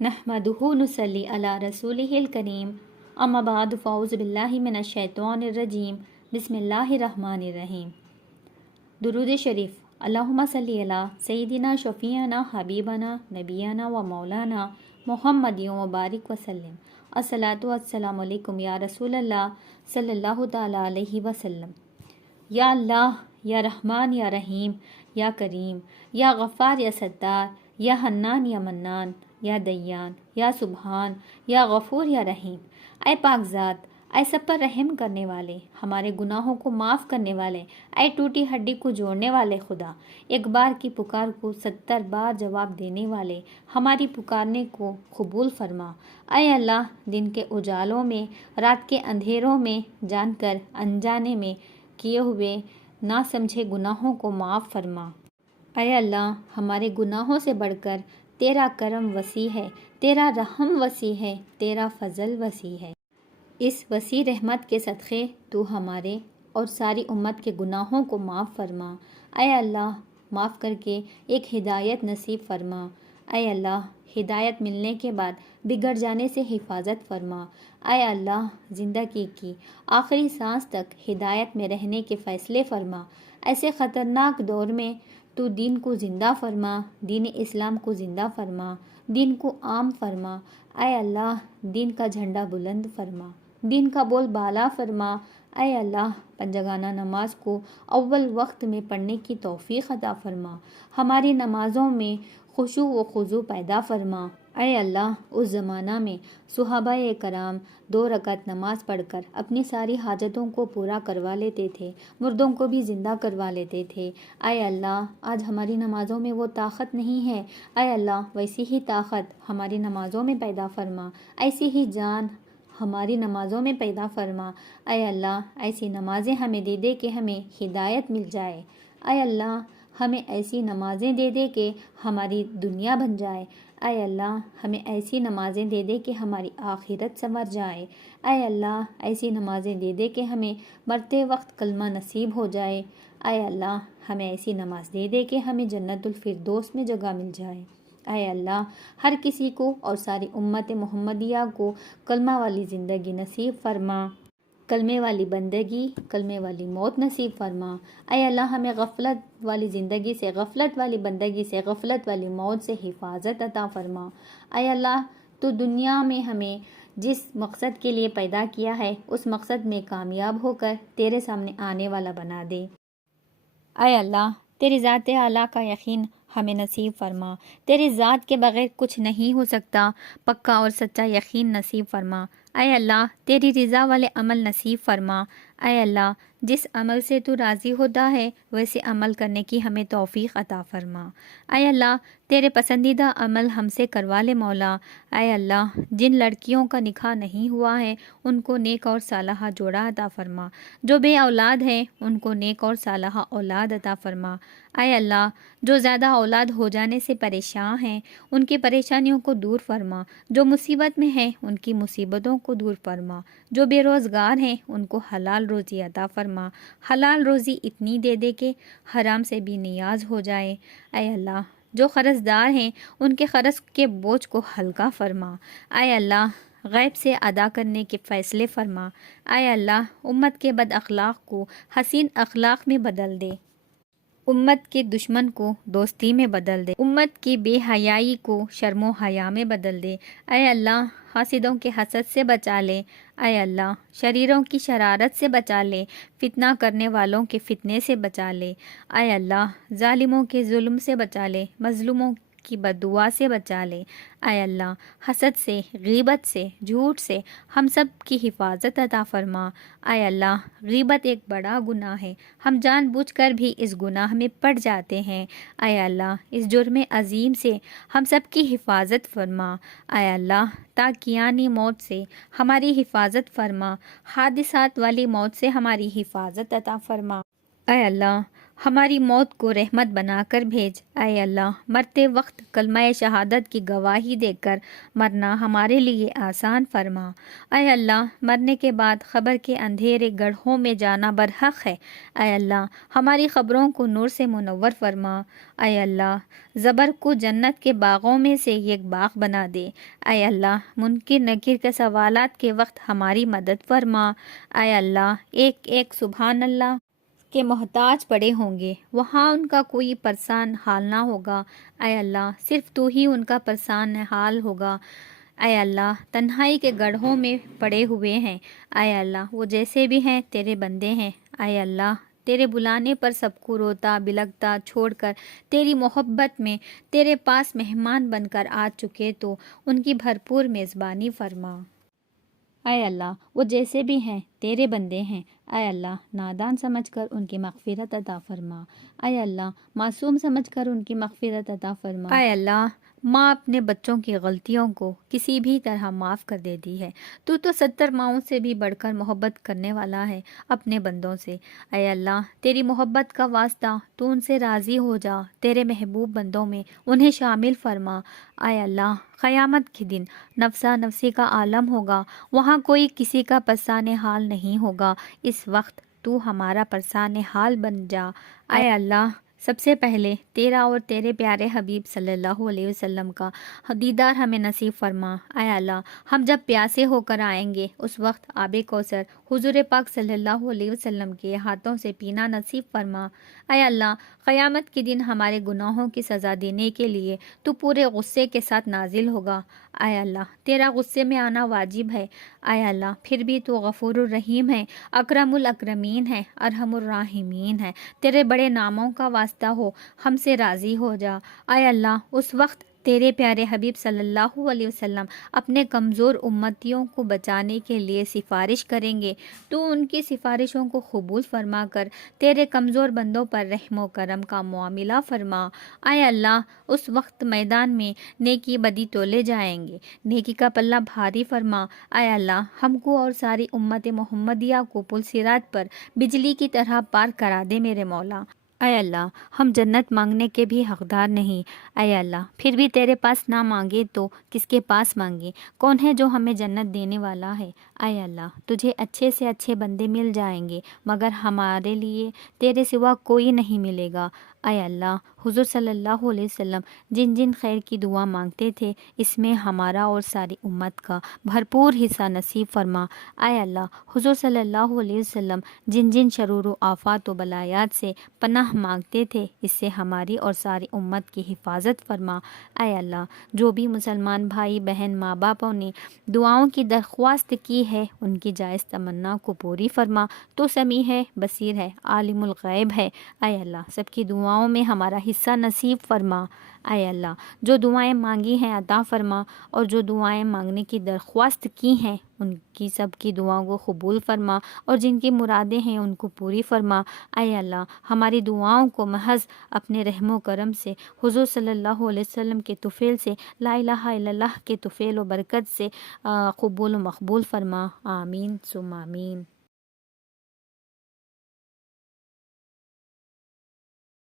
نحمدہ نصلی علی رسولہ الکریم اما بعد فاعوذ باللہ من الشیطان الرجیم بسم اللہ الرحمن الرحیم۔ درود شریف۔ اللہم صلی علی سیدنا شفیعنا حبیبنا نبینا و مولانا محمد و بارک وسلم۔ الصلاۃ والسلام علیکم یا رسول اللہ صلی اللہ تعالیٰ علیہ وسلم۔ یا اللہ، یا رحمان، یا رحیم، یا کریم، یا غفار، یا ستار، یا حنان، یا منان، یا دیان، یا سبحان، یا غفور، یا رحیم۔ اے پاک ذات، اے سب پر رحم کرنے والے، ہمارے گناہوں کو معاف کرنے والے، اے ٹوٹی ہڈی کو جوڑنے والے خدا، ایک بار کی پکار کو 70 بار جواب دینے والے، ہماری پکارنے کو قبول فرما۔ اے اللہ، دن کے اجالوں میں، رات کے اندھیروں میں، جان کر انجانے میں کیے ہوئے نہ سمجھے گناہوں کو معاف فرما۔ اے اللہ، ہمارے گناہوں سے بڑھ کر تیرا کرم وسیع ہے، تیرا رحم وسیع ہے، تیرا فضل وسیع ہے۔ اس وسیع رحمت کے صدقے تو ہمارے اور ساری امت کے گناہوں کو معاف فرما۔ اے اللہ، معاف کر کے ایک ہدایت نصیب فرما۔ اے اللہ، ہدایت ملنے کے بعد بگڑ جانے سے حفاظت فرما۔ اے اللہ، زندگی کی آخری سانس تک ہدایت میں رہنے کے فیصلے فرما۔ ایسے خطرناک دور میں تو دین کو زندہ فرما، دین اسلام کو زندہ فرما، دین کو عام فرما۔ اے اللہ، دین کا جھنڈا بلند فرما، دین کا بول بالا فرما۔ اے اللہ، پنجگانہ نماز کو اول وقت میں پڑھنے کی توفیق عطا فرما، ہماری نمازوں میں خشوع و خضوع پیدا فرما۔ اے اللہ، اس زمانہ میں صحابہ کرام 2 رکعت نماز پڑھ کر اپنی ساری حاجتوں کو پورا کروا لیتے تھے، مردوں کو بھی زندہ کروا لیتے تھے۔ اے اللہ، آج ہماری نمازوں میں وہ طاقت نہیں ہے۔ اے اللہ، ویسی ہی طاقت ہماری نمازوں میں پیدا فرما، ایسی ہی جان ہماری نمازوں میں پیدا فرما۔ اے اللہ، ایسی نمازیں ہمیں دے دے کہ ہمیں ہدایت مل جائے۔ اے اللہ، ہمیں ایسی نمازیں دے دے کہ ہماری دنیا بن جائے۔ اے اللہ، ہمیں ایسی نمازیں دے دے کہ ہماری آخرت سنور جائے۔ اے اللہ، ایسی نمازیں دے دے کہ ہمیں مرتے وقت کلمہ نصیب ہو جائے۔ اے اللہ، ہمیں ایسی نماز دے دے کہ ہمیں جنت الفردوس میں جگہ مل جائے۔ اے اللہ، ہر کسی کو اور ساری امت محمدیہ کو کلمہ والی زندگی نصیب فرما، کلمے والی بندگی، کلمے والی موت نصیب فرما۔ اے اللہ، ہمیں غفلت والی زندگی سے، غفلت والی بندگی سے، غفلت والی موت سے حفاظت عطا فرما۔ اے اللہ، تو دنیا میں ہمیں جس مقصد کے لیے پیدا کیا ہے اس مقصد میں کامیاب ہو کر تیرے سامنے آنے والا بنا دے۔ اے اللہ، تیری ذات اعلیٰ کا یقین ہمیں نصیب فرما، تیری ذات کے بغیر کچھ نہیں ہو سکتا، پکا اور سچا یقین نصیب فرما۔ اے اللہ، تیری رضا والے عمل نصیب فرما۔ اے اللہ، جس عمل سے تو راضی ہوتا ہے ویسے عمل کرنے کی ہمیں توفیق عطا فرما۔ اے اللہ، تیرے پسندیدہ عمل ہم سے کروا لے مولا۔ اے اللہ، جن لڑکیوں کا نکاح نہیں ہوا ہے ان کو نیک اور صالحہ جوڑا عطا فرما، جو بے اولاد ہیں ان کو نیک اور صالحہ اولاد عطا فرما۔ اے اللہ، جو زیادہ اولاد ہو جانے سے پریشان ہیں ان کی پریشانیوں کو دور فرما، جو مصیبت میں ہیں ان کی مصیبتوں کو دور فرما، جو بے روزگار ہیں ان کو حلال روزی عطا فرما، حلال روزی اتنی دے دے کہ حرام سے بھی نیاز ہو جائے۔ اے اللہ، جو قرض دار ہیں ان کے قرض کے بوجھ کو ہلکا فرما۔ اے اللہ، غیب سے ادا کرنے کے فیصلے فرما۔ اے اللہ، امت کے بد اخلاق کو حسین اخلاق میں بدل دے، امت کے دشمن کو دوستی میں بدل دے، امت کی بے حیائی کو شرم و حیا میں بدل دے۔ اے اللہ، حاسدوں کے حسد سے بچا لے۔ اے اللہ، شریروں کی شرارت سے بچا لے، فتنہ کرنے والوں کے فتنے سے بچا لے۔ اے اللہ، ظالموں کے ظلم سے بچا لے، مظلوموں کی بددعا سے بچا لے۔ اے اللہ، حسد سے، غیبت سے، جھوٹ سے ہم سب کی حفاظت عطا فرما۔ اے اللہ، غیبت ایک بڑا گناہ ہے، ہم جان بوجھ کر بھی اس گناہ میں پڑ جاتے ہیں۔ اے اللہ، اس جرم عظیم سے ہم سب کی حفاظت فرما۔ اے اللہ، تاکیانی موت سے ہماری حفاظت فرما، حادثات والی موت سے ہماری حفاظت عطا فرما۔ اے اللہ، ہماری موت کو رحمت بنا کر بھیج۔ اے اللہ مرتے وقت کلمہ شہادت کی گواہی دے کر مرنا ہمارے لیے آسان فرما۔ اے اللہ مرنے کے بعد قبر کے اندھیرے گڑھوں میں جانا برحق ہے۔ اے اللہ ہماری قبروں کو نور سے منور فرما۔ اے اللہ زبر کو جنت کے باغوں میں سے ایک باغ بنا دے۔ اے اللہ منکر نکیر کے سوالات کے وقت ہماری مدد فرما۔ اے اللہ ایک ایک سبحان اللہ کے محتاج پڑے ہوں گے، وہاں ان کا کوئی پریشان حال نہ ہوگا۔ اے اللہ صرف تو ہی ان کا پریشان حال ہوگا۔ اے اللہ تنہائی کے گڑھوں میں پڑے ہوئے ہیں۔ اے اللہ وہ جیسے بھی ہیں تیرے بندے ہیں۔ اے اللہ تیرے بلانے پر سب کو روتا بلکتا چھوڑ کر تیری محبت میں تیرے پاس مہمان بن کر آ چکے تو ان کی بھرپور میزبانی فرما۔ اے اللہ وہ جیسے بھی ہیں تیرے بندے ہیں۔ اے اللہ نادان سمجھ کر ان کی مغفرت عطا فرما۔ اے اللہ معصوم سمجھ کر ان کی مغفرت عطا فرما۔ اے اللہ ماں اپنے بچوں کی غلطیوں کو کسی بھی طرح معاف کر دیتی ہے، تو 70 ماؤں سے بھی بڑھ کر محبت کرنے والا ہے اپنے بندوں سے۔ اے اللہ تیری محبت کا واسطہ تو ان سے راضی ہو جا، تیرے محبوب بندوں میں انہیں شامل فرما۔ اے اللہ قیامت کے دن نفسا نفسی کا عالم ہوگا، وہاں کوئی کسی کا پریشان حال نہیں ہوگا، اس وقت تو ہمارا پریشان حال بن جا۔ اے اللہ سب سے پہلے تیرا اور تیرے پیارے حبیب صلی اللہ علیہ وسلم کا دیدار ہمیں نصیب فرما۔ اے اللہ ہم جب پیاسے ہو کر آئیں گے اس وقت آب کوثر حضور پاک صلی اللہ علیہ وسلم کے ہاتھوں سے پینا نصیب فرما۔ اے اللہ قیامت کے دن ہمارے گناہوں کی سزا دینے کے لیے تو پورے غصے کے ساتھ نازل ہوگا۔ اے اللہ تیرا غصے میں آنا واجب ہے۔ اے اللہ پھر بھی تو غفور الرحیم ہے، اکرم الاکرمین ہے، ارحم الراحمین ہے، تیرے بڑے ناموں کا واسطہ ہو ہم سے راضی ہو جا۔ اے اللہ اس وقت تیرے پیارے حبیب صلی اللہ علیہ وسلم اپنے کمزور امتیوں کو بچانے کے لیے سفارش کریں گے، تو ان کی سفارشوں کو قبول فرما کر تیرے کمزور بندوں پر رحم و کرم کا معاملہ فرما۔ اے اللہ اس وقت میدان میں نیکی بدی تولے جائیں گے، نیکی کا پلہ بھاری فرما۔ اے اللہ ہم کو اور ساری امت محمدیہ کو پل صراط پر بجلی کی طرح پار کرا دے میرے مولا۔ اے اللہ ہم جنت مانگنے کے بھی حقدار نہیں، اے اللہ پھر بھی تیرے پاس نہ مانگے تو کس کے پاس مانگے؟ کون ہے جو ہمیں جنت دینے والا ہے؟ اے اللہ تجھے اچھے سے اچھے بندے مل جائیں گے، مگر ہمارے لیے تیرے سوا کوئی نہیں ملے گا۔ اے اللہ حضور صلی اللہ علیہ وسلم جن جن خیر کی دعا مانگتے تھے اس میں ہمارا اور ساری امت کا بھرپور حصہ نصیب فرما۔ اے اللہ حضور صلی اللہ علیہ وسلم جن جن شرور و آفات و بلایات سے پناہ مانگتے تھے اس سے ہماری اور ساری امت کی حفاظت فرما۔ اے اللہ جو بھی مسلمان بھائی بہن ماں باپوں نے دعاؤں کی درخواست کی ہے ان کی جائز تمنا کو پوری فرما، تو سمیع ہے بصیر ہے عالم الغیب ہے۔ اے اللہ سب کی دعاؤں میں ہمارا حصہ نصیب فرما۔ اے اللہ جو دعائیں مانگی ہیں عطا فرما، اور جو دعائیں مانگنے کی درخواست کی ہیں ان کی سب کی دعاؤں کو قبول فرما، اور جن کی مرادیں ہیں ان کو پوری فرما۔ اے اللہ ہماری دعاؤں کو محض اپنے رحم و کرم سے حضور صلی اللہ علیہ وسلم کے طفیل سے لا الہ الا اللہ کے طفیل و برکت سے قبول و مقبول فرما۔ آمین ثم آمین۔